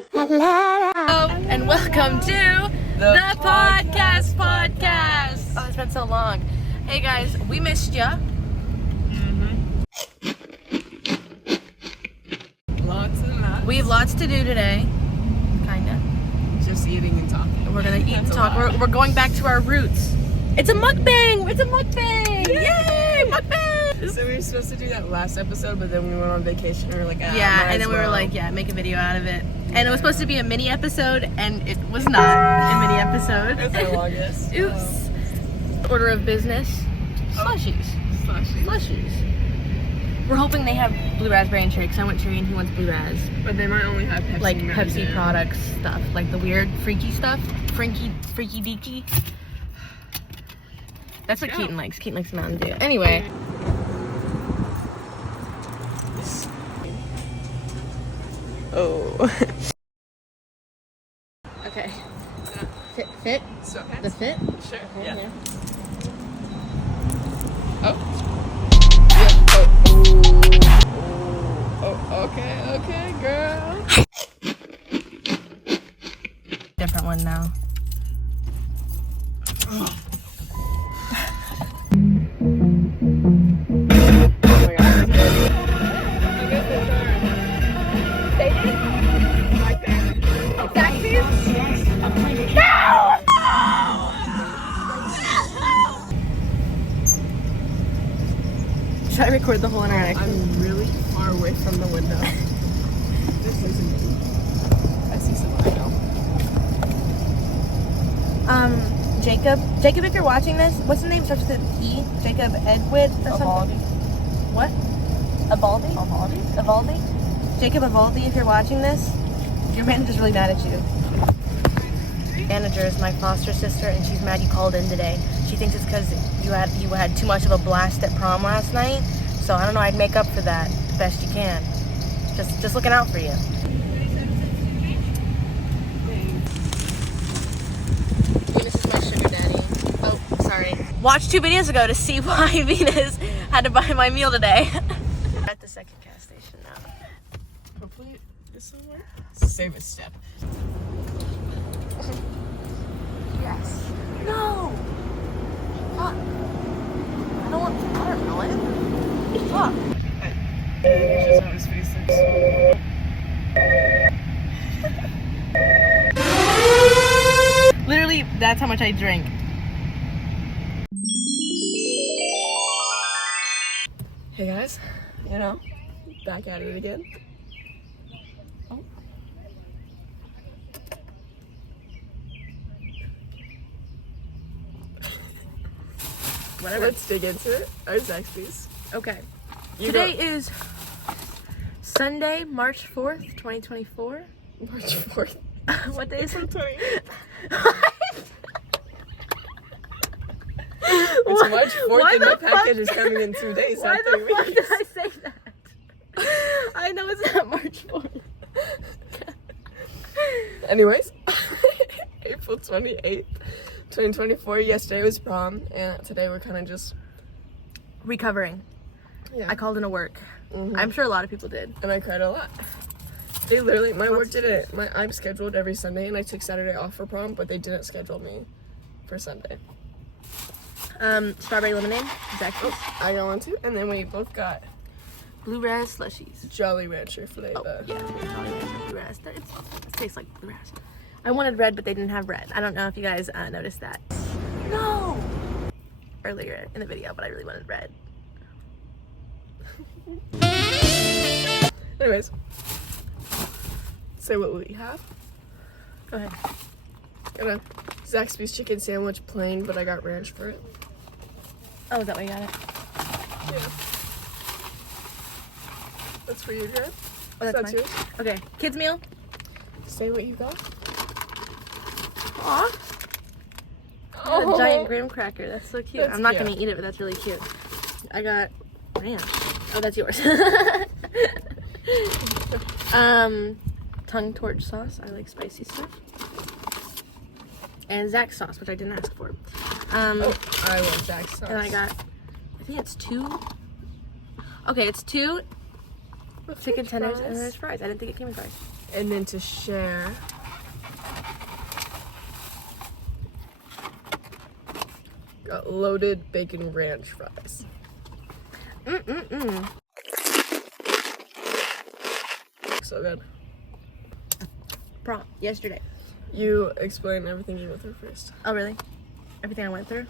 And welcome to the podcast. Oh, it's been so long. Hey guys, we missed ya. Lots and lots. We have lots to do today. Kinda. Just eating and talking. We're gonna eat and talk. We're going back to our roots. It's a mukbang! It's a mukbang! Yay! Mukbang! So we were supposed to do that last episode, but then we went on vacation and we were like, yeah, and then we were like, make a video out of it. And it was supposed to be a mini episode, and it was not a mini episode. It's our longest. Oops. Order of business. Slushies. We're hoping they have blue raspberry and cherry, because I want cherry and he wants blue ras. But they might only have Pepsi. Like Pepsi products stuff, like the weird freaky stuff. Freaky deaky. That's what Keaton likes. Keaton likes Mountain Dew. Anyway. Oh. Okay. Fit? Sweatpants? The fit? Sure. Okay, Yeah. yeah. Oh. Oh, okay, girl. Different one now. Should I record the whole interaction? I'm really far away from the window. This isn't me. I see someone I know. Jacob, if you're watching this, what's the name? Starts with an E. Jacob Edwid or something? What? Abaldi? Abaldi? Jacob Abaldi, if you're watching this, your manager's really mad at you. Manager is my foster sister, and she's mad you called in today. She thinks it's because you had too much of a blast at prom last night. So I don't know. I'd make up for that the best you can. Just looking out for you. Venus is my sugar daddy. Oh, sorry. Watched 2 videos ago to see why Venus had to buy my meal today. We're at the second gas station now. Hopefully this will work. Save a step. Yes. No! Fuck. I don't want watermelon. Fuck. He's just on his face. Literally, that's how much I drink. Hey guys, back at it again. Oh. Whatever. Let's dig into it. Our Zaxby's. Okay. Today is Sunday, March 4th, 2024. March 4th. What day is it? 28th. It's March 4th and my package is coming in 2 days. Why the fuck did I say that? I know it's not March 4th. Anyways, April 28th, 2024. Yesterday was prom, and today we're kind of just Recovering. Yeah. I called into work. Mhm. I'm sure a lot of people did. And I cried a lot. They literally, my work did it. I'm scheduled every Sunday, and I took Saturday off for prom, but they didn't schedule me for Sunday. Strawberry lemonade. Exactly. I got one too, and then we both got Blue Raz slushies. Jolly Rancher flavor. Oh, yeah. Blue Raz. It tastes like Blue Raz. I wanted red, but they didn't have red. I don't know if you guys noticed that. No! Earlier in the video, but I really wanted red. Anyways, say what we have. Go ahead. Got a Zaxby's chicken sandwich plain, but I got ranch for it. Oh, is that why you got it? Yeah. That's for you, Jen. Oh, that's mine. yours. Okay. Kids meal. Say what you got. Aw. A giant graham cracker. That's so cute. That's I'm not cute. gonna eat it, but that's really cute. I got ranch. Oh, that's yours. Tongue torch sauce. I like spicy stuff. And Zach's sauce, which I didn't ask for. I want Zach's sauce. And I got, I think it's 2. Okay, it's 2 chicken tenders and there's fries. I didn't think it came with fries. And then to share, got loaded bacon ranch fries. So good. Prom yesterday. You explain everything you went through first. Oh really? Everything I went through?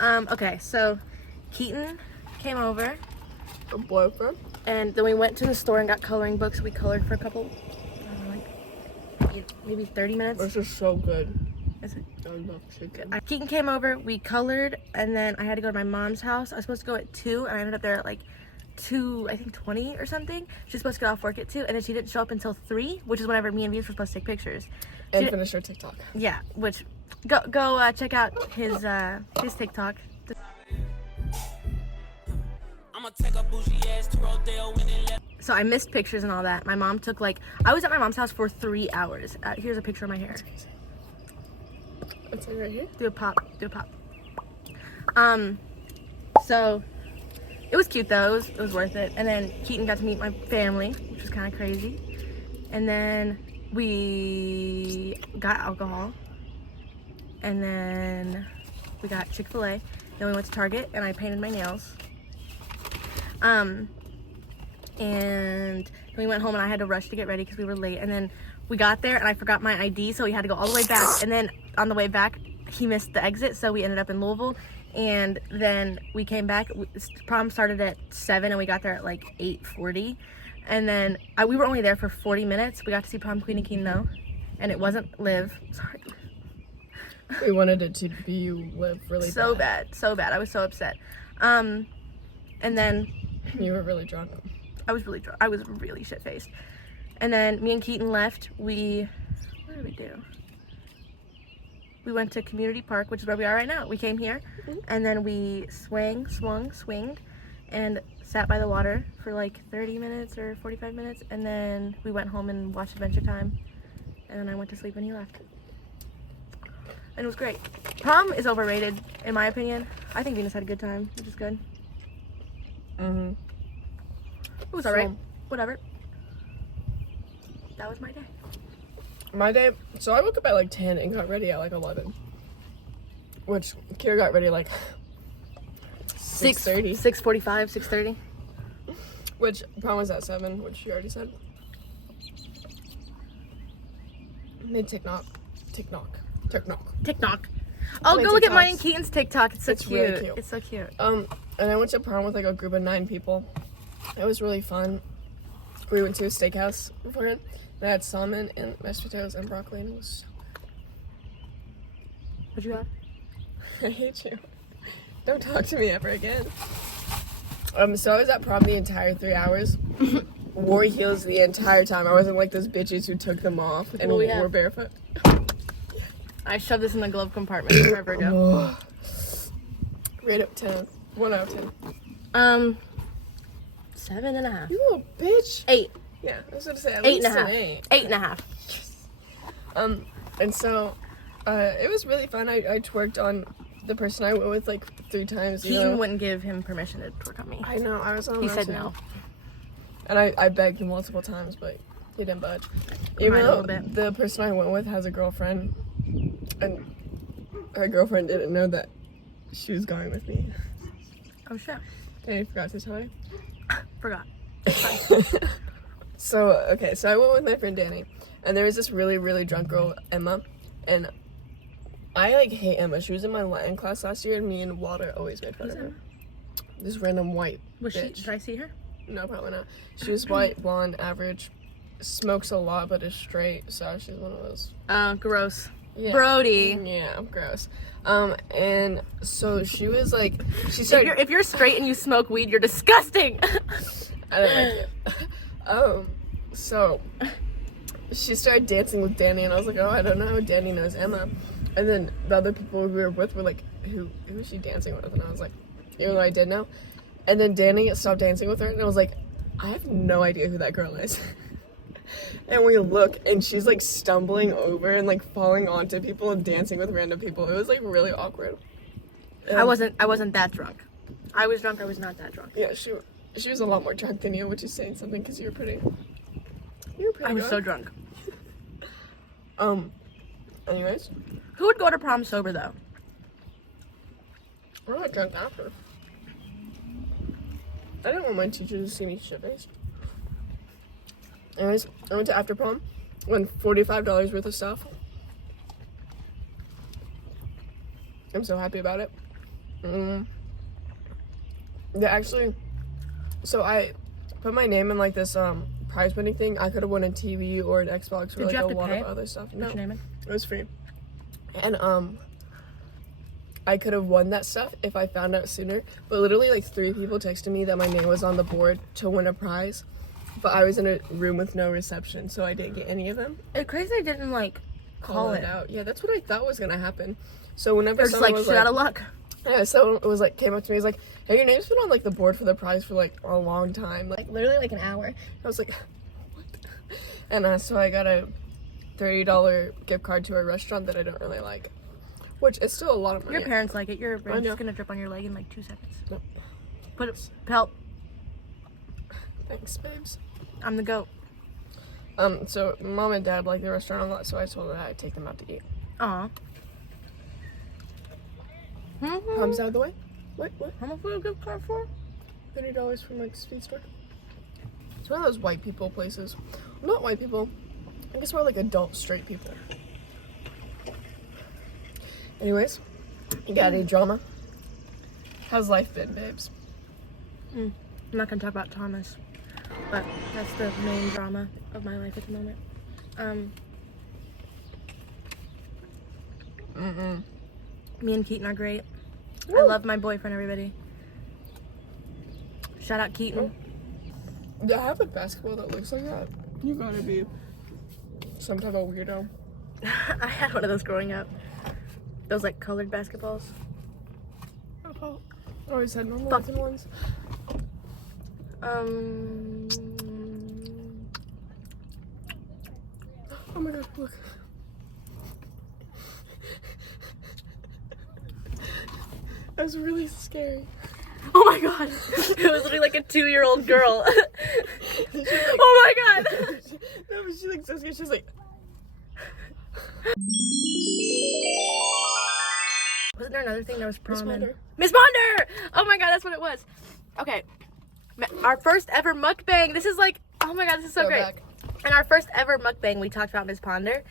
Okay, so Keaton came over. A boyfriend? And then we went to the store and got coloring books. We colored for a couple, maybe 30 minutes. This is so good. Is it? I love chicken. Keaton came over, we colored, and then I had to go to my mom's house. I was supposed to go at 2, and I ended up there at like 2:20 or something. She's supposed to get off work at 2, and then she didn't show up until 3, which is whenever me and Venus were supposed to take pictures. And finish her TikTok. Yeah, which, go check out his TikTok. So I missed pictures and all that. My mom took I was at my mom's house for 3 hours. Here's a picture of my hair. It's like right here. Do a pop. So it was cute though. It was worth it. And then Keaton got to meet my family, which was kind of crazy. And then we got alcohol. And then we got Chick-fil-A. Then we went to Target and I painted my nails. And then we went home and I had to rush to get ready because we were late. And then we got there and I forgot my ID, so we had to go all the way back. And then on the way back, he missed the exit, so we ended up in Louisville. And then we came back. Prom started at 7 and we got there at like 8:40. And then we were only there for 40 minutes. We got to see Prom Queen and King though. And it wasn't Liv. Sorry. We wanted it to be Liv really bad. So bad. I was so upset. And then you were really drunk. I was really drunk. I was really shit-faced. And then me and Keaton left. What did we do? We went to Community Park, which is where we are right now. We came here, and then we swinged, and sat by the water for like 30 minutes or 45 minutes, and then we went home and watched Adventure Time, and then I went to sleep and he left. And it was great. Prom is overrated, in my opinion. I think Venus had a good time, which is good. It was alright. Whatever. That was my day. My day, so I woke up at like 10 and got ready at like 11. Which Kira got ready like 6:30. 6:45, 6:30. Which prom was at 7, which you already said. Made TikTok. Oh, Made go look at TikToks. mine and Keaton's TikTok. It's so cute. Really cute. It's so cute. And I went to prom with like a group of 9 people. It was really fun. We went to a steakhouse beforehand. They had salmon and mashed potatoes and broccoli, and it was so good. What'd you have? I hate you. Don't talk to me ever again. So I was at prom the entire 3 hours. Wore heels the entire time. I wasn't like those bitches who took them off and wore barefoot. I shoved this in the glove compartment forever ago. Rate up 10. 1 out of 10. 7.5. You little bitch. 8. Yeah, I was gonna say at 8 least and a half. an 8. 8.5. And so, it was really fun. I twerked on the person I went with like 3 times. Keaton wouldn't give him permission to twerk on me. I know, I was on He said no. And I begged him multiple times, but he didn't budge. Even though the person I went with has a girlfriend, and her girlfriend didn't know that she was going with me. Oh shit. And I forgot to tell her. Forgot. So I went with my friend Danny, and there was this really, really drunk girl, Emma, and I like hate Emma. She was in my Latin class last year, and me and Walter always made fun of her. This random white bitch. Did I see her? No, probably not. She was white, blonde, average, smokes a lot, but is straight, so she's one of those. Gross. Yeah. Brody. Yeah, gross. And so she was like, she started. If you're straight and you smoke weed, you're disgusting. I don't like it. So she started dancing with Danny, and I was like, oh, I don't know how Danny knows Emma. And then the other people we were with were like, who is she dancing with? And I was like, even though I did know. And then Danny stopped dancing with her, and I was like, I have no idea who that girl is. And we look, and she's like stumbling over and like falling onto people and dancing with random people. It was like really awkward. I wasn't that drunk. I was drunk. I was not that drunk. Yeah, She was a lot more drunk than you, which is saying something because you were pretty I was so drunk. Anyways. Who would go to prom sober though? I got drunk after. I didn't want my teacher to see me shit-faced. Anyways, I went to after prom, won $45 worth of stuff. I'm so happy about it. So I put my name in like this prize winning thing. I could have won a TV or an Xbox or like a lot of other stuff. No, it was free. And I could have won that stuff if I found out sooner. But literally like 3 people texted me that my name was on the board to win a prize. But I was in a room with no reception, so I didn't get any of them. It's crazy I didn't like call it out. Yeah, that's what I thought was gonna happen. So whenever someone just was shit out of luck. Yeah, so it was like came up to me, he's like, hey, your name's been on like the board for the prize for like a long time. Like literally like an hour. I was like, what? And so I got a $30 gift card to a restaurant that I don't really like. Which is still a lot of money. Your parents like it. Your brain's just gonna drip on your leg in like 2 seconds. No. Put it, help. Thanks, babes. I'm the goat. So mom and dad like the restaurant a lot, so I told her I'd take them out to eat. Aw. Mom's out of the way. What? How much was a gift card for? $30 from like street store. It's one of those white people places. Not white people. I guess more like adult straight people. Anyways, you got any drama? How's life been, babes? I'm not gonna talk about Thomas, but that's the main drama of my life at the moment. Me and Keaton are great. Woo. I love my boyfriend, everybody. Shout out Keaton. Do I have a basketball that looks like that? You gotta be some type of weirdo. I had one of those growing up. Those like colored basketballs. Oh, I always had normal looking ones. Oh my god, look. That was really scary. Oh my god. It was literally like a 2-year-old girl. Like, oh my god. No, but she's like so scared. She's like. Wasn't there another thing that was prom? Miss Bonder! Oh my god, that's what it was. Okay. Our first ever mukbang. This is like, oh my god, this is so great. Back. And our first ever mukbang, we talked about Miss Ponder.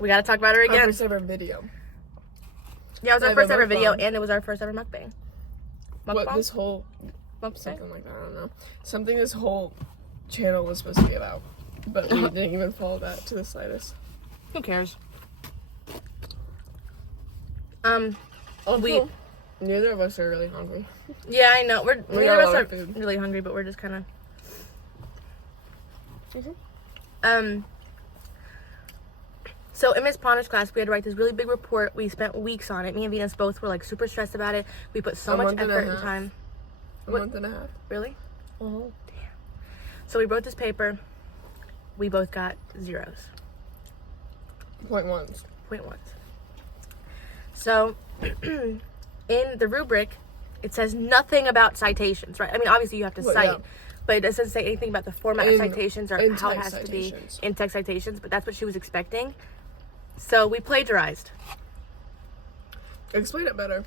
We gotta talk about her again. Our first ever video. Yeah, it was our first ever video, and it was our first ever mukbang. What this whole something like that, I don't know. Something this whole channel was supposed to be about, but we didn't even follow that to the slightest. Who cares? Neither of us are really hungry. Yeah, I know. Neither of us are food. really hungry, but we're just kind of. So in Miss Ponder's class, we had to write this really big report. We spent weeks on it. Me and Venus both were like super stressed about it. We put so much effort and time. A month and a half. Really? Oh, damn. So we wrote this paper. We both got zeros. Point ones. So in the rubric, it says nothing about citations, right? I mean, obviously you have to cite, but it doesn't say anything about the format of citations or how it has to be in text citations, but that's what she was expecting. So we plagiarized. Explain it better.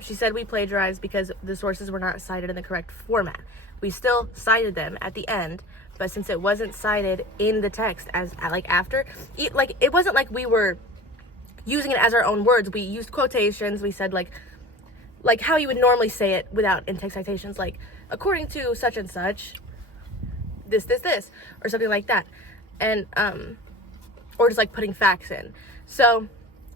She said we plagiarized because the sources were not cited in the correct format. We still cited them at the end, but since it wasn't cited in the text as like after, it wasn't like we were using it as our own words. We used quotations. We said like how you would normally say it without in text citations, like according to such and such, this, or something like that, and or just like putting facts in. So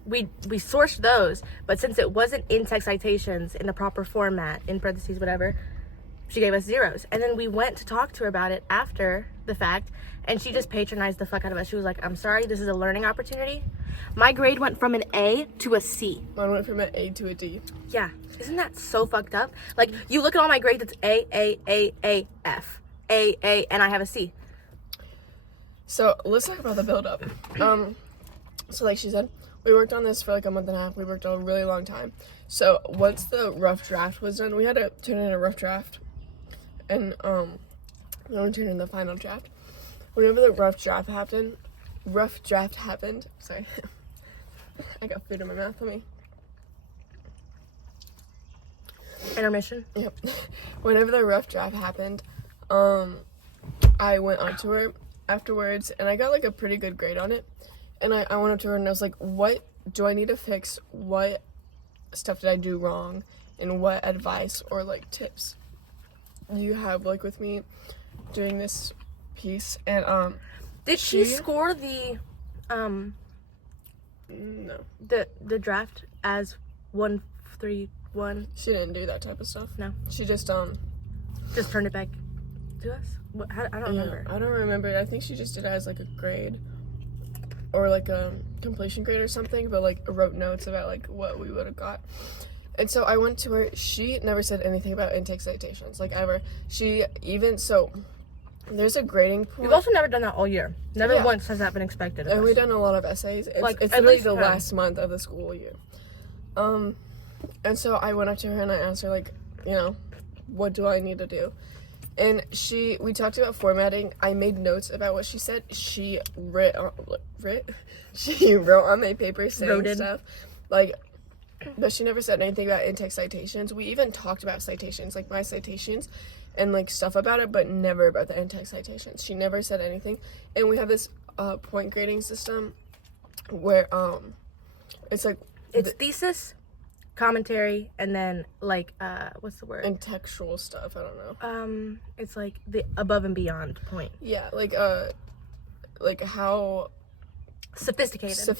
we sourced those, but since it wasn't in text citations in the proper format, in parentheses, whatever, she gave us zeros. And then we went to talk to her about it after the fact, and she just patronized the fuck out of us. She was like, I'm sorry, this is a learning opportunity. My grade went from an A to a C. Mine went from an A to a D. Yeah. Isn't that so fucked up? Like, you look at all my grades, it's A, F. A, and I have a C. So, let's talk about the build-up. So like she said, we worked on this for like a month and a half. We worked a really long time. So once the rough draft was done, we had to turn in a rough draft, and then we turned in the final draft. Whenever the rough draft happened. Sorry, I got food in my mouth. Let me. Intermission. Yep. Whenever the rough draft happened, I went up to her afterwards, and I got like a pretty good grade on it. And I went up to her and I was like, "What do I need to fix? What stuff did I do wrong? And what advice or like tips you have like with me doing this piece?" And did she score the no, the draft as 1-3-1? She didn't do that type of stuff. No, she just turned it back to us. What? I don't remember. I don't remember. I think she just did it as like a grade or like a completion grade or something, but like wrote notes about like what we would have got. And so I went to her. She never said anything about intake citations, like ever. There's a grading point. We've also never done that all year. Never once has that been expected of and us. we've done a lot of essays. It's at literally least the last month of the school year. And so I went up to her and I asked her, like, you know, what do I need to do? And we talked about formatting. I made notes about what she said. She wrote on my paper saying stuff, like, but she never said anything about intake citations. We even talked about citations, like my citations and like stuff about it, but never about the intake citations. She never said anything. And we have this point grading system where it's like it's thesis, commentary, and then like what's the word? And textual stuff. I don't know. It's like the above and beyond point. Yeah, like how sophistication.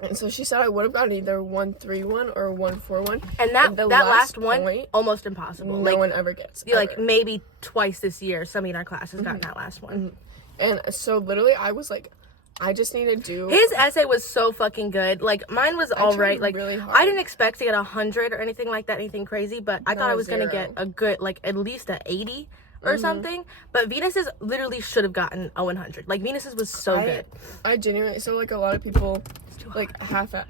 And so she said I would have gotten either 1-3-1 or 1-4-1. And that last one, almost impossible. No one ever gets. Like maybe twice this year, somebody in our class has gotten that last one. And so literally I was like, I just need to do. His essay was so fucking good. Like mine was all right. Like really hard. I didn't expect to get 100 or anything like that, anything crazy. But I thought I was gonna get a good, like at least a 80 or something. But Venus's literally should have gotten a 100. Like Venus's was so good. I genuinely like a lot of people like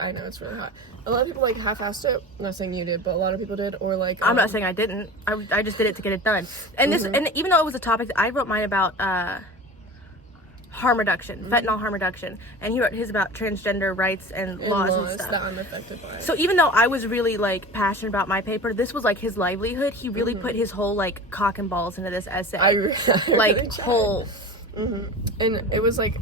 I know it's really hot. A lot of people like half-assed it. I'm not saying you did, but a lot of people did. Or like I'm not saying I didn't. I just did it to get it done. And this, and even though it was a topic that I wrote mine about harm reduction, fentanyl harm reduction, and he wrote his about transgender rights and laws and stuff that I'm affected by. So even though I was really like passionate about my paper, this was like his livelihood. He really put his whole like cock and balls into this essay. I like really whole and it was like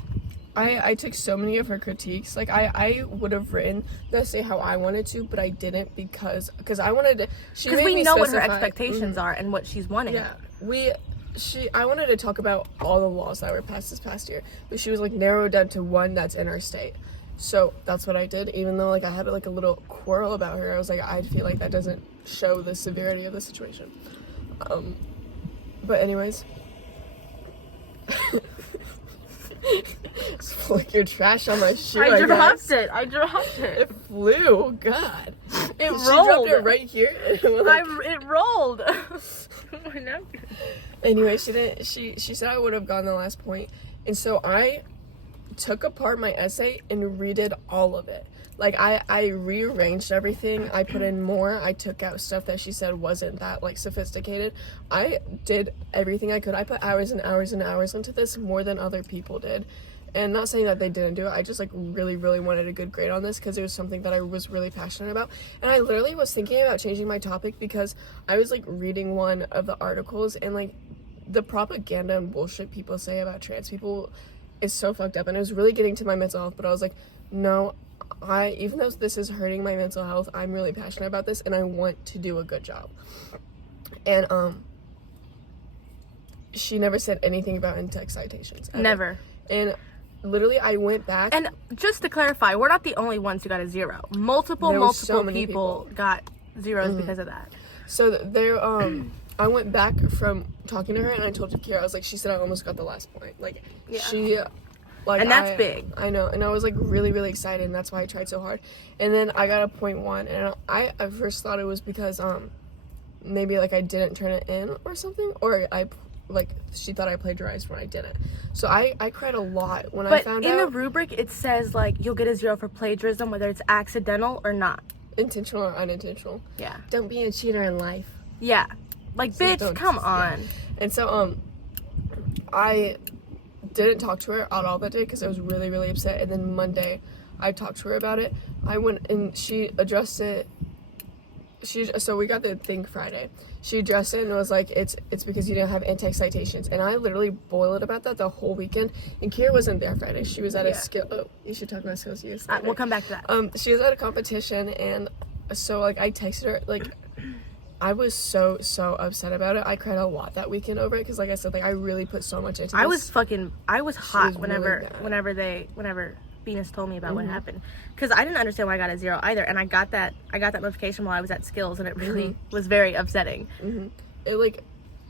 I took so many of her critiques. Like I would have written the essay how I wanted to, but I didn't because I wanted to. Because we know what her expectations are and what she's wanting. Yeah, I wanted to talk about all the laws that were passed this past year, but she was like narrowed down to one that's in our state. So that's what I did. Even though like I had like a little quarrel about her, I was like, I feel like that doesn't show the severity of the situation. But anyways. Flick your trash on my shoe. I dropped it. It flew. God. It rolled. She dropped it right here. It rolled. Anyway, she said I would have gotten the last point, and so I took apart my essay and redid all of it. Like I rearranged everything. I put in more. I took out stuff that she said wasn't that like sophisticated. I did everything I could. I put hours and hours and hours into this, more than other people did. And not saying that they didn't do it. I just like really, really wanted a good grade on this because it was something that I was really passionate about. And I literally was thinking about changing my topic because I was like reading one of the articles, and like the propaganda and bullshit people say about trans people is so fucked up, and it was really getting to my mental health. But I was like, no, even though this is hurting my mental health, I'm really passionate about this and I want to do a good job. And she never said anything about intake citations ever. Never. And literally I went back, and just to clarify, we're not the only ones who got a 0. Multiple people got zeros because of that. So there I went back from talking to her and I told Kira, I was like, she said I almost got the last point. Like she like, and that's big. I know, and I was like really, really excited, and that's why I tried so hard. And then I got a 0.1, and I at first thought it was because maybe like I didn't turn it in or something, or like, she thought I plagiarized when I didn't. So I cried a lot when I found out. But in the rubric, it says, like, you'll get a 0 for plagiarism, whether it's accidental or not. Intentional or unintentional. Yeah. Don't be a cheater in life. Yeah. Like, so bitch, come on. Yeah. And so, I didn't talk to her at all that day because I was really, really upset. And then Monday, I talked to her about it. I went and she addressed it. So we got the thing Friday. She addressed it and was like, it's because you didn't have in-text citations. And I literally boiled about that the whole weekend. And Kira wasn't there Friday. She was at a skill. Oh, you should talk about skills use. We'll come back to that. She was at a competition, and so like I texted her, like I was so upset about it. I cried a lot that weekend over it because, like I said, like I really put so much into this. I was hot was whenever really whenever Venus told me about what happened, because I didn't understand why I got a 0 either, and I got that notification while I was at skills, and it really was very upsetting. It like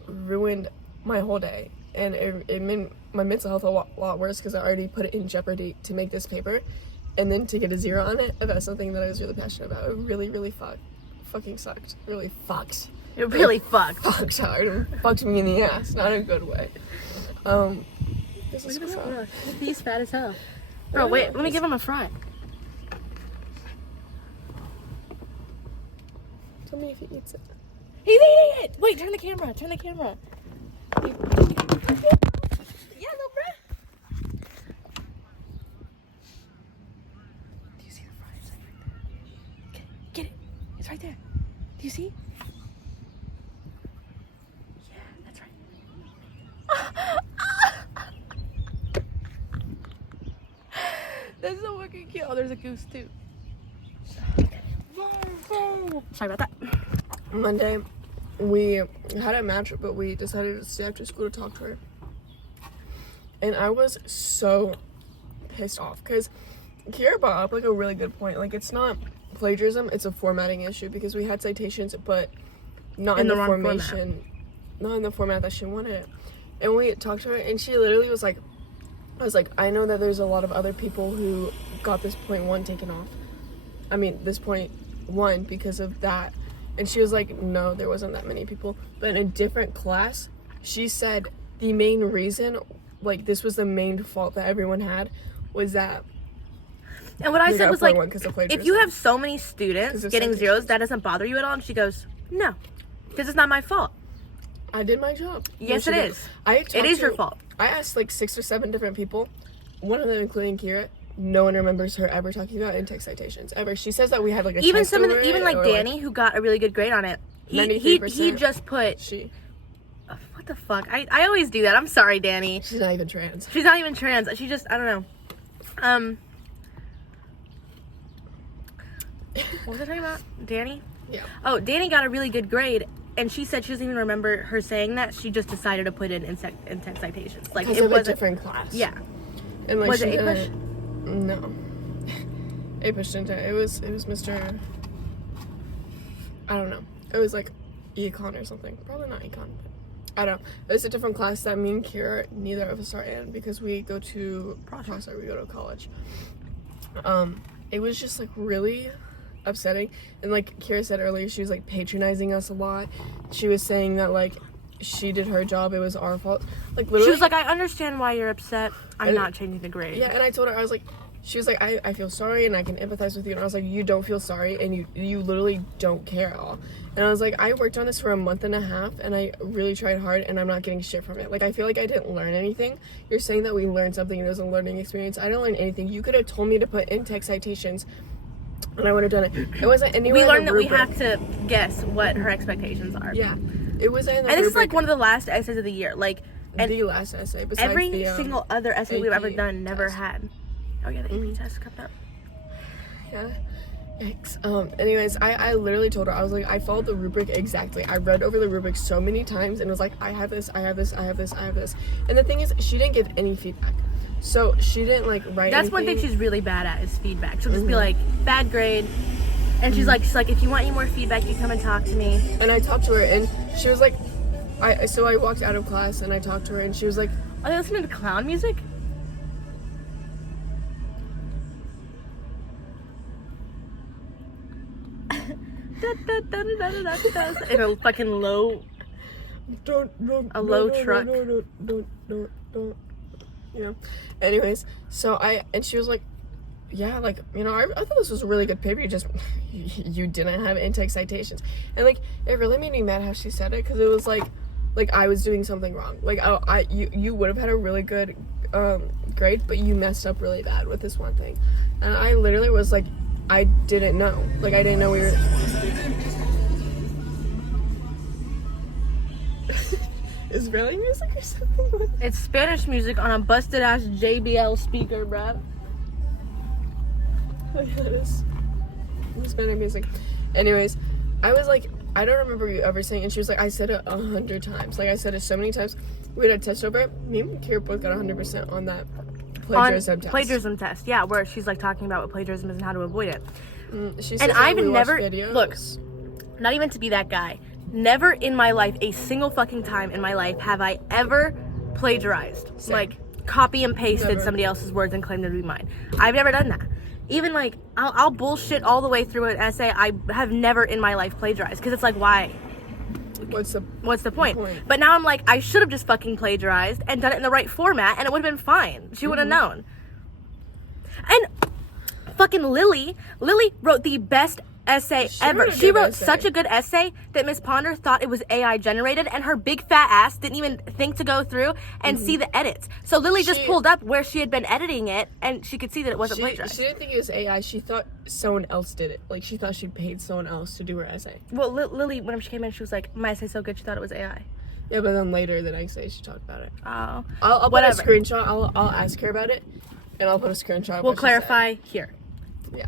ruined my whole day, and it made my mental health a lot worse because I already put it in jeopardy to make this paper, and then to get a 0 on it about something that I was really passionate about. It really fucking sucked. Really fucked. It really fucked. Fucked hard. And fucked me in the ass. Not in a good way. This is fun. He's fat as hell. Bro, wait, let me give him a fry. Tell me if he eats it. He's eating it! Wait, turn the camera. Yeah, little bruh. Do you see the fry? It's like right there. Get it. It's right there. Do you see? Yeah, that's right. That's so fucking cute. Oh, there's a goose too. Sorry about that. Monday, we had a match, but we decided to stay after school to talk to her. And I was so pissed off because Kira brought up like a really good point. Like, it's not plagiarism, it's a formatting issue because we had citations, but not in the formation, not in the format that she wanted it. And we talked to her, and she literally was like, I know that there's a lot of other people who got this point 1 taken off. I mean, this point 1 because of that. And she was like, no, there wasn't that many people. But in a different class, she said the main reason, like, this was the main fault that everyone had, was that. And what I said was like, if you have so many students getting 0s, that doesn't bother you at all? And she goes, no, because it's not my fault. I did my job. Yes, it is. It is your fault. I asked like 6 or 7 different people, one of them including Kira. No one remembers her ever talking about in-text citations ever. She says that we had like a even test some of over the, even like Danny, like, who got a really good grade on it. He just put. Oh, what the fuck? I always do that. I'm sorry, Danny. She's not even trans. She just, I don't know. What was I talking about? Danny? Yeah. Oh, Danny got a really good grade, and she said she doesn't even remember her saying that. She just decided to put in in-text citations. Like, it was a different class. Yeah. And like, was it A-Push? No. A-Push didn't. It was Mr. I don't know. It was like econ or something. Probably not econ, but I don't know. It was a different class that me and Kira, neither of us are in because we go to we go to college. It was just like really upsetting, and like Kira said earlier, she was like patronizing us a lot. She was saying that like she did her job, it was our fault. Like, literally, she was like, I understand why you're upset. I'm not changing the grade. Yeah, and I told her, I was like, she was like, I feel sorry and I can empathize with you. And I was like, you don't feel sorry and you literally don't care at all. And I was like, I worked on this for a month and a half and I really tried hard and I'm not getting shit from it. Like, I feel like I didn't learn anything. You're saying that we learned something and it was a learning experience. I didn't learn anything. You could have told me to put in-text citations and I would have done it. It wasn't anywhere. We learned that we have to guess what her expectations are. Yeah. It was in the and this is like one of the last essays of the year. Like, and the last essay besides every the, single other essay AP we've ever done never test. had. Oh yeah, the AP test coming up. Yeah. Yikes. Anyways, I literally told her, I was like, I followed the rubric exactly. I read over the rubric so many times and was like, I have this, I have this, I have this, I have this. And the thing is, she didn't give any feedback. So she didn't like write That's anything. one thing she's really bad at is feedback. She'll just be like, bad grade. And she's like, if you want any more feedback, you come and talk to me. And I talked to her and she was like, so I walked out of class and I talked to her and she was like, are they listening to clown music? In a fucking low don't, a low truck. Don't, you know. Anyways, so she was like, yeah, like, you know, I thought this was a really good paper. You didn't have intake citations. And, like, it really made me mad how she said it, because it was like I was doing something wrong. Like, you would have had a really good grade, but you messed up really bad with this one thing. And I literally was like, I didn't know. Like, I didn't know we were... Israeli music or something? It's Spanish music on a busted ass JBL speaker, bruh. Oh yeah, it is. It's Spanish music. Anyways, I was like, I don't remember you ever saying, and she was like, I said it 100 times. Like, I said it so many times. We had a test over it. Me and Kira both got 100% on that plagiarism test. Plagiarism test, yeah, where she's like talking about what plagiarism is and how to avoid it. She says and I've never videos. Look, not even to be that guy. Never in my life, a single fucking time in my life, have I ever plagiarized. Same. Like, copy and pasted somebody else's words and claimed them to be mine. I've never done that. Even like, I'll bullshit all the way through an essay. I have never in my life plagiarized, because it's like, why? What's the point? But now I'm like, I should have just fucking plagiarized and done it in the right format, and it would have been fine. She would have known. And fucking Lily wrote the best essay ever. She wrote such a good essay that Miss Ponder thought it was AI generated, and her big fat ass didn't even think to go through and see the edits. So Lily just pulled up where she had been editing it, and she could see that it wasn't plagiarized. She didn't think it was AI. She thought someone else did it. Like, she thought she paid someone else to do her essay. Well, Lily, when she came in, she was like, my essay's so good, she thought it was AI. Yeah, but then later the next day she talked about it. Oh. I'll put a screenshot. I'll ask her about it, and I'll put a screenshot. We'll clarify here. Yeah.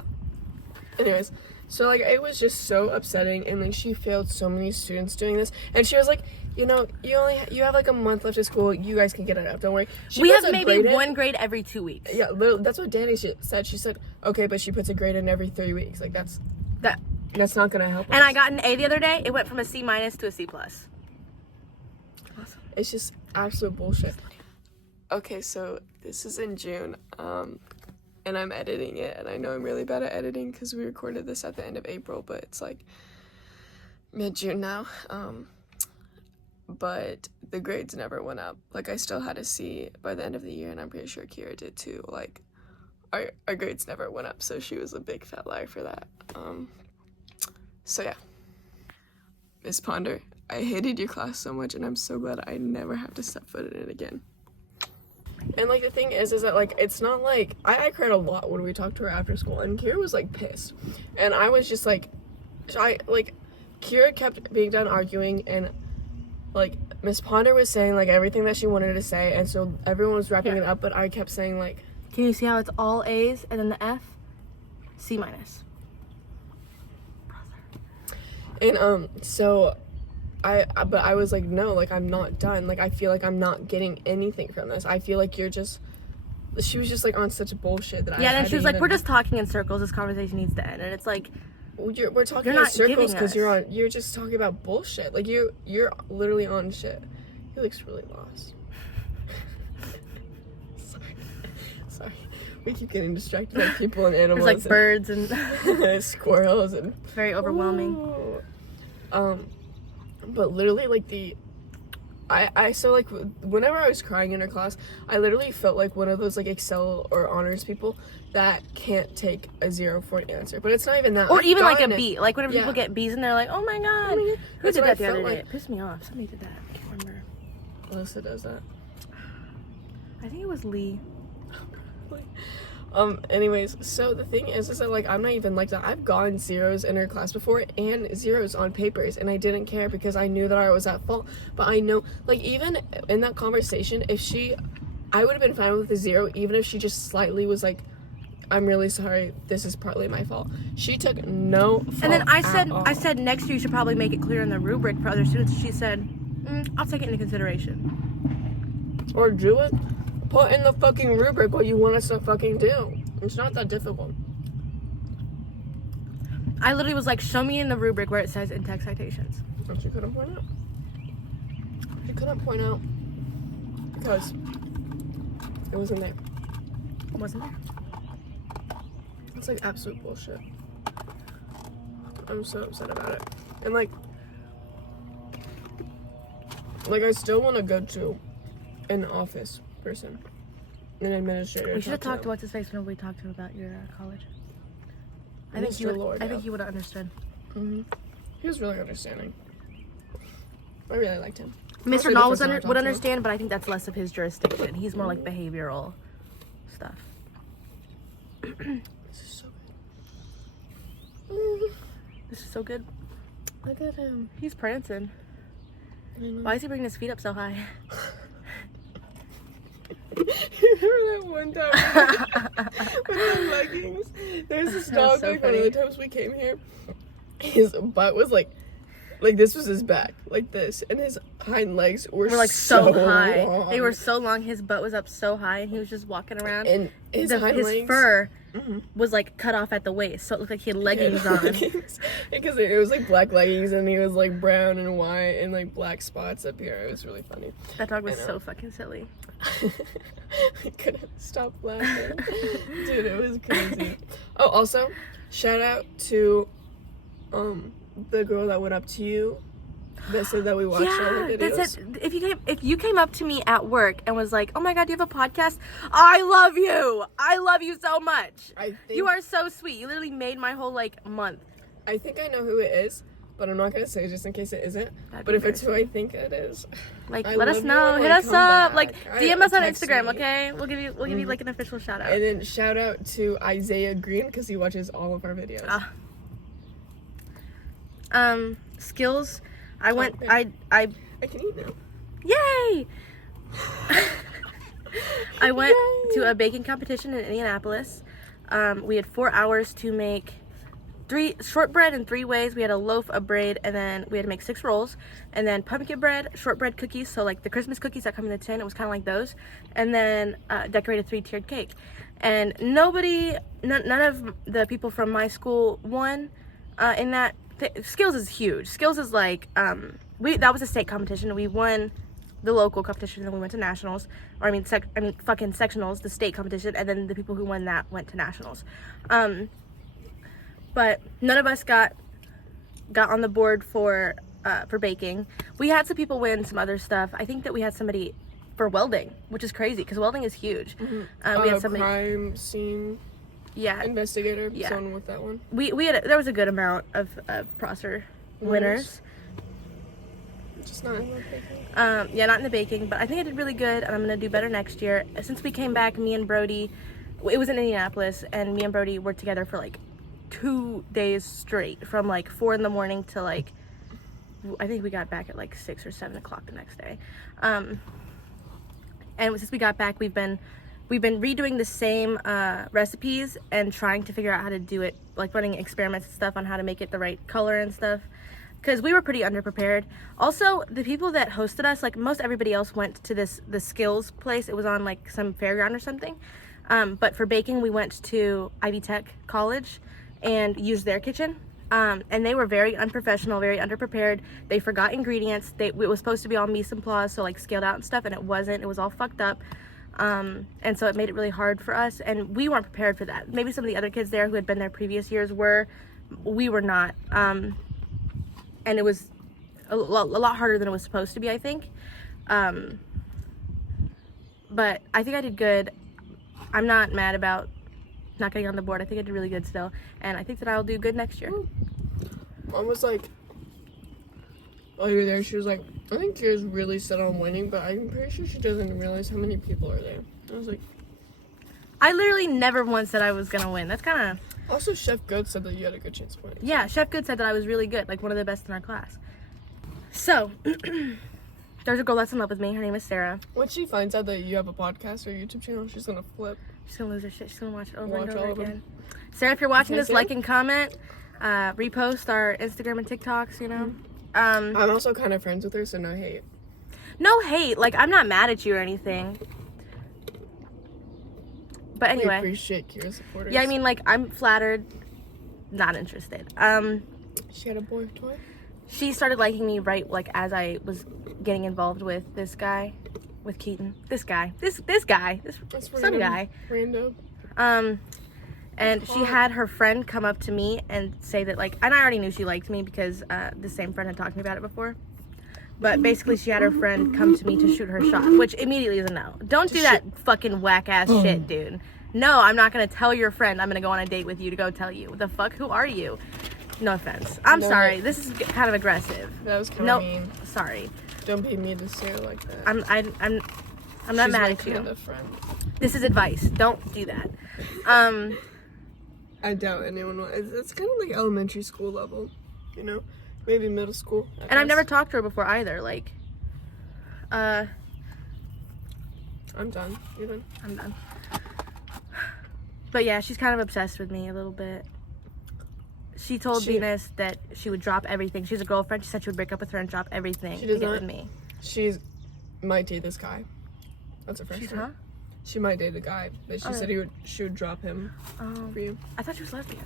Anyways. So, like, it was just so upsetting, and, like, she failed so many students doing this, and she was like, you know, you have, like, a month left of school, you guys can get it up, don't worry. We have maybe one grade every 2 weeks. Yeah, that's what Danny said. She said, okay, but she puts a grade in every 3 weeks. Like, that's not gonna help us. And I got an A the other day. It went from a C- to a C+. Awesome. It's just absolute bullshit. Okay, so this is in June, and I'm editing it, and I know I'm really bad at editing because we recorded this at the end of April, but it's like mid-June now. But the grades never went up. Like, I still had a C by the end of the year, and I'm pretty sure Kira did too. Like, our grades never went up, so she was a big fat liar for that. So yeah, Miss Ponder, I hated your class so much, and I'm so glad I never have to step foot in it again. And, like, the thing is that, like, it's not like, I cried a lot when we talked to her after school, and Kira was, like, pissed. And I was just, like, Kira kept being done arguing, and, like, Miss Ponder was saying, like, everything that she wanted to say, and so everyone was wrapping it up, but I kept saying, like... Can you see how it's all A's, and then the F? C-. And, so... But I was like, no, like, I'm not done. Like, I feel like I'm not getting anything from this. I feel like you're just... She was just, like, on such bullshit that Yeah, and she was like, we're just talking in circles. This conversation needs to end. And it's like... We're talking in circles because you're just talking about bullshit. Like, you're literally on shit. He looks really lost. Sorry. We keep getting distracted by people and animals. There's, like, birds and... squirrels and... Very overwhelming. But literally, like, so, like, whenever I was crying in her class, I literally felt like one of those, like, Excel or honors people that can't take a 0 for an answer. But it's not even that. Or even, like, a B. Like, whenever people get B's and they're like, oh my god. Who did that the other day? It pissed me off. Somebody did that. I can't remember. Alyssa does that. I think it was Lee. Anyways, so the thing is that, like, I'm not even like that. I've gotten 0s in her class before and 0s on papers, and I didn't care because I knew that I was at fault. But I know, like, even in that conversation, I would have been fine with a 0, even if she just slightly was like, I'm really sorry, this is partly my fault. She took no fault. And then I said next year you should probably make it clear in the rubric for other students. She said, I'll take it into consideration. Or do it. Put in the fucking rubric what you want us to fucking do. It's not that difficult. I literally was like, show me in the rubric where it says in-text citations. But she couldn't point out. She couldn't point out because it wasn't there. It wasn't there? It's like absolute bullshit. I'm so upset about it. And, like, Like, I still want to go to an office person, an administrator. We should have talked to what's his face when we talked to him about your college. I think he would have understood. Mm-hmm. He was really understanding. I really liked him. Mr. Null would understand, but I think that's less of his jurisdiction. He's more like behavioral stuff. This is so good. This is so good. Look at him. He's prancing. Why is he bringing his feet up so high? Remember that one time with the leggings? There's this dog, so like funny. One of the times we came here, his butt was like this was his back, like this, and his hind legs were like so high. Long. They were so long, his butt was up so high, and he was just walking around. And his fur was like cut off at the waist, so it looked like he had leggings on. Because it was like black leggings, and he was like brown and white, and like black spots up here. It was really funny. That dog was so fucking silly. I couldn't stop laughing. Dude, it was crazy. Oh, also, shout out to the girl that went up to you that said that we watched all the videos. That said, if you came up to me at work and was like, oh my god, do you have a podcast? I love you so much. You are so sweet. You literally made my whole like month. I think I know who it is, but I'm not gonna say just in case it isn't. But if it's who I think it is, like, let us know. Hit us up. Like, DM us on Instagram, okay? We'll give you like an official shout out. And then shout out to Isaiah Green because he watches all of our videos. Skills. I can eat now. Yay! I went to a baking competition in Indianapolis. We had 4 hours to make 3 shortbread in 3 ways. We had a loaf, a braid, and then we had to make 6 rolls. And then pumpkin bread, shortbread cookies, so like the Christmas cookies that come in the tin, it was kind of like those. And then decorated 3-tiered cake. And none of the people from my school won in that. Skills is huge. Skills is like, that was a state competition. We won the local competition, and then we went to nationals. Or I mean fucking sectionals, the state competition, and then the people who won that went to nationals. But none of us got on the board for baking. We had some people win some other stuff. I think that we had somebody for welding, which is crazy because welding is huge. Mm-hmm. We had somebody crime scene. Yeah. Investigator. Yeah. Someone with that one. We had there was a good amount of Prosser winners. Just not in the baking. Yeah, not in the baking, but I think I did really good, and I'm gonna do better next year. Since we came back, me and Brody, it was in Indianapolis, and me and Brody were together for like 2 days straight, from like 4 in the morning to like, I think we got back at like 6 or 7 o'clock the next day. And since we got back, we've been redoing the same recipes and trying to figure out how to do it, like running experiments and stuff on how to make it the right color and stuff, because we were pretty underprepared. Also, the people that hosted us, like most everybody else went to the skills place. It was on like some fairground or something. But for baking, we went to Ivy Tech College and used their kitchen. And they were very unprofessional, very underprepared. They forgot ingredients. It was supposed to be all mise en place, so like scaled out and stuff, and it wasn't. It was all fucked up. And so it made it really hard for us, and we weren't prepared for that. Maybe some of the other kids there who had been there previous years were. We were not. And it was a lot harder than it was supposed to be, I think. But I think I did good. I'm not mad about not getting on the board. I think I did really good still, and I think that I'll do good next year. Mom was like, while you were there, she was like, I think Kira's really set on winning, but I'm pretty sure she doesn't realize how many people are there. I was like, I literally never once said I was gonna win. That's kind of. Also, Chef Good said that you had a good chance of winning. Yeah, Chef Good said that I was really good, like one of the best in our class. So, there's a girl that's in love with me. Her name is Sarah. When she finds out that you have a podcast or YouTube channel, she's gonna flip. She's gonna lose her shit. She's gonna watch it over and over again. Sarah, if you're watching this, like and comment, repost our Instagram and TikToks. You know. I'm also kind of friends with her, so no hate. No hate. Like, I'm not mad at you or anything. But anyway. We appreciate Kira's supporters. Yeah, I mean, like, I'm flattered. Not interested. She had a boy toy? She started liking me right, like, as I was getting involved with this guy. With Keaton. This guy. This guy. Some guy. Random. And she had her friend come up to me and say that, like, and I already knew she liked me because the same friend had talked to me about it before. But basically, she had her friend come to me to shoot her shot, which immediately is a no. Don't do that fucking whack-ass shit, dude. No, I'm not going to tell your friend I'm going to go on a date with you to go tell you. The fuck? Who are you? No offense. I'm sorry. This is kind of aggressive. That was kind of mean. Sorry. Don't be mean to Sarah like that. I'm not mad at you. Kind of friend. This is advice. Don't do that. I doubt anyone will. It's kind of like elementary school level, you know? Maybe middle school. And I've never talked to her before either. Like, I'm done. You done? I'm done. But yeah, she's kind of obsessed with me a little bit. She told Venus that she would drop everything. She's a girlfriend. She said she would break up with her and drop everything to get with me. She might date this guy. That's a freshman. She might date a guy, but she said she would drop him for you. I thought she was lesbian.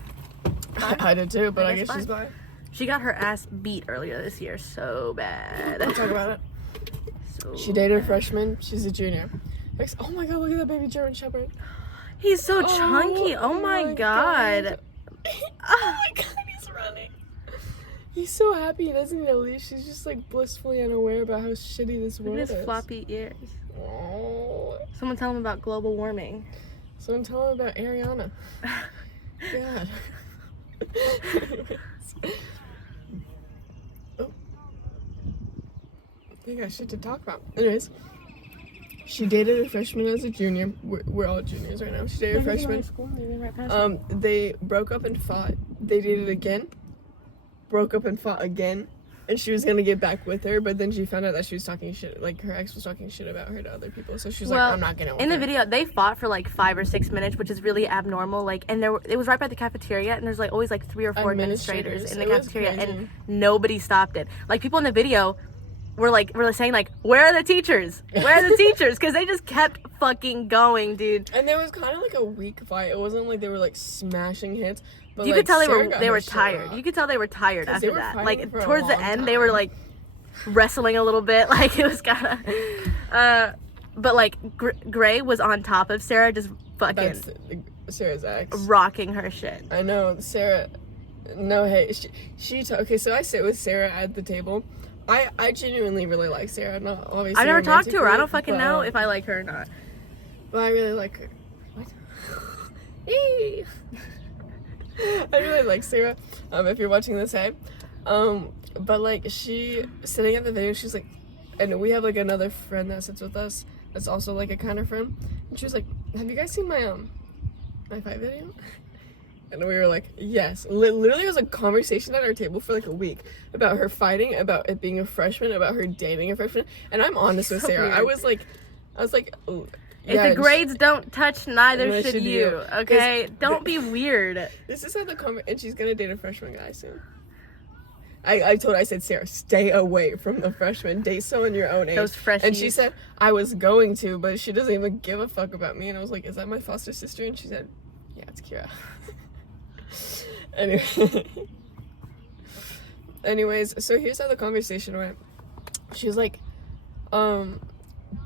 I did too, but I guess she's bi. She got her ass beat earlier this year so bad. We'll talk about it. She dated a freshman. She's a junior. Oh my god, look at that baby German Shepherd. He's so chunky. Oh my god. Oh my god, he's running. He's so happy he doesn't need a leash. He's just like blissfully unaware about how shitty this world is. Look at his floppy ears. Oh. Someone tell him about global warming. Someone tell him about Ariana. God. Oh. We got shit to talk about. Anyways, she dated a freshman as a junior. We're all juniors right now. She dated a freshman. They broke up and fought. They dated again. Broke up and fought again. And she was gonna get back with her, but then she found out that she was talking shit, like her ex was talking shit about her to other people. So she was like, I'm not gonna. In the video, they fought for like 5 or 6 minutes, which is really abnormal. Like, and it was right by the cafeteria, and there's like always like 3 or 4 administrators in the cafeteria, and nobody stopped it. Like people in the video were saying like, where are the teachers? Where are the teachers? Because they just kept fucking going, dude. And there was kind of like a weak fight. It wasn't like they were like smashing hits. But you could tell they were tired. You could tell they were tired after that. Like towards the end, they were like wrestling a little bit. Like it was kind of. But like Gray was on top of Sarah, just fucking. That's Sarah's ex. Rocking her shit. I know Sarah. No, hey, okay. So I sit with Sarah at the table. I genuinely really like Sarah. Not obviously. I've never talked to her. I don't fucking know if I like her or not. But I really like her. What? I really like Sarah. If you're watching this, hey. But like she sitting at the video, she's like, and we have like another friend that sits with us that's also like a kind of friend, and she was like, "Have you guys seen my fight video?" And we were like, "Yes." Literally, it was a conversation at our table for like a week about her fighting, about it being a freshman, about her dating a freshman. And I'm honest with Sarah. Weird. I was like. Oh, yeah, if the grades don't touch, neither should you. Okay, don't be weird. This is how and she's gonna date a freshman guy soon. I said, Sarah, stay away from the freshmen. Date someone your own age. Those freshies. And she said, I was going to, but she doesn't even give a fuck about me. And I was like, is that my foster sister? And she said, yeah, it's Kira. Anyways, so here's how the conversation went. She was like,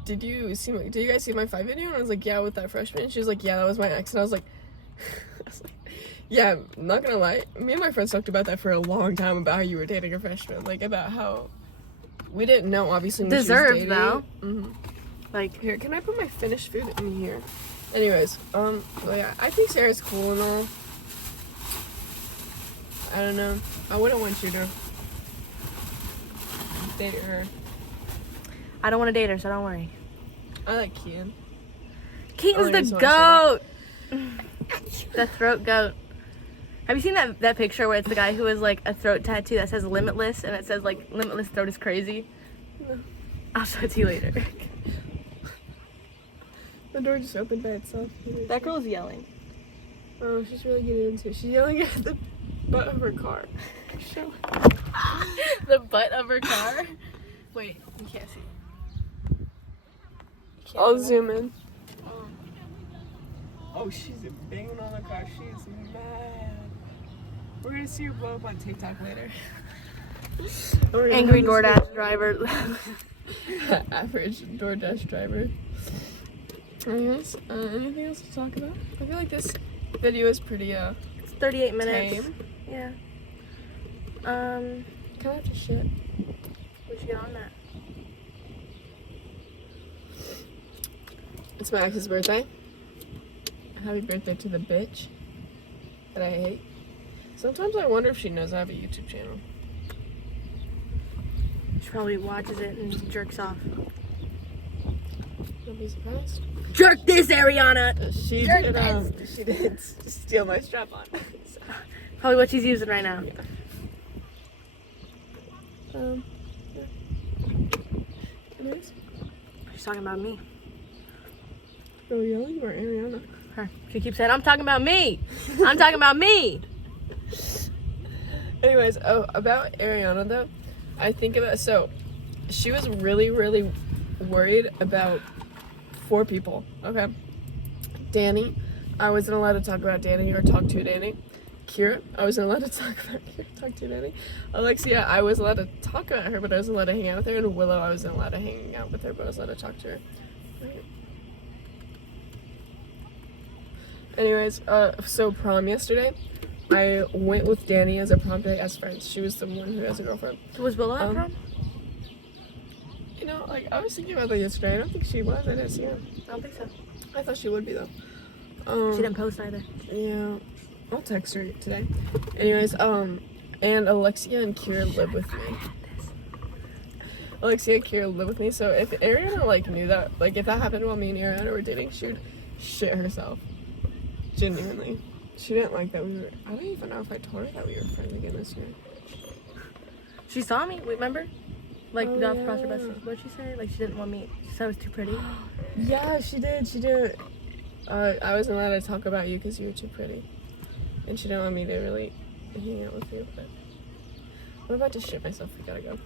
did you guys see my fight video? And I was like, yeah, with that freshman. And she was like, yeah, that was my ex. And I was like, yeah, I'm not gonna lie. Me and my friends talked about that for a long time, about how you were dating a freshman. Like, about how we didn't know, obviously, when deserved, she was dating. though. Mm-hmm. Like, here, can I put my finished food in here? Anyways, well, yeah, I think Sarah's cool and all. I don't know. I wouldn't want you to date her. I don't want to date her, so don't worry. I like Keaton. Keaton's the goat! The throat goat. Have you seen that picture where it's the guy who has like a throat tattoo that says Limitless and it says like Limitless throat is crazy? No. I'll show it to you later. The door just opened by itself. That girl's yelling. Oh, she's really getting into it. She's yelling at the butt of her car. Show the butt of her car? Wait, you can't see. I'll zoom in. Oh, she's banging on the car. She's mad. We're gonna see her blow up on TikTok later. Angry DoorDash driver. Average DoorDash driver. Anyways, anything else to talk about? I feel like this video is pretty it's 38 minutes. Tame. Yeah. Can I have to shit? We should get on that. It's my ex's birthday. Happy birthday to the bitch that I hate. Sometimes I wonder if she knows I have a YouTube channel. She probably watches it and jerks off. Don't be surprised. Jerk this, Ariana! She did steal my strap on. So. Probably what she's using right now. Yeah. Anyways. She's talking about me. Are we yelling or Ariana? Her. She keeps saying, I'm talking about me! I'm talking about me! Anyways, about Ariana though, I think about, so she was really, really worried about 4 people, okay? Danny, I wasn't allowed to talk about Danny or talk to Danny. Kira, I wasn't allowed to talk to Danny. Alexia, I was allowed to talk about her, but I wasn't allowed to hang out with her. And Willow, I wasn't allowed to hang out with her, but I was allowed to talk to her. Right. Anyways, so prom yesterday, I went with Danny as a prom date as friends. She was the one who has a girlfriend. Was Willow at prom? You know, like, I was thinking about that yesterday. I don't think she was. I didn't see her. I don't think so. I thought she would be, though. She didn't post either. Yeah. I'll text her today. Anyways, and Alexia and Kira live with me. Alexia and Kira live with me, so if Ariana, like, knew that, like, if that happened while me and Ariana were dating, she would shit herself. Genuinely. She didn't like that we were, I don't even know if I told her that we were friends again this year. She saw me, remember? Like, Oh, got yeah. across her best friend. What'd she say? Like, she didn't want me. She said I was too pretty. Yeah, she did. I wasn't allowed to talk about you because you were too pretty. And she didn't want me to really hang out with you, but I'm about to shit myself. We gotta go.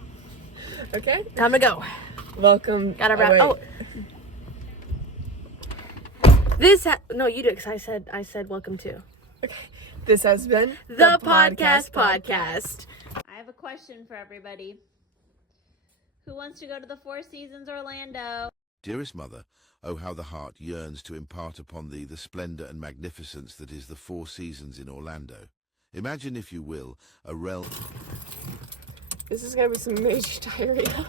Okay? Time to go. Welcome. Gotta wrap. No, you do, because I said welcome to. Okay. This has been The podcast. I have a question for everybody. Who wants to go to the Four Seasons Orlando? Dearest mother, oh how the heart yearns to impart upon thee the splendour and magnificence that is the Four Seasons in Orlando. Imagine, if you will, a realm... This is gonna be some major diarrhea.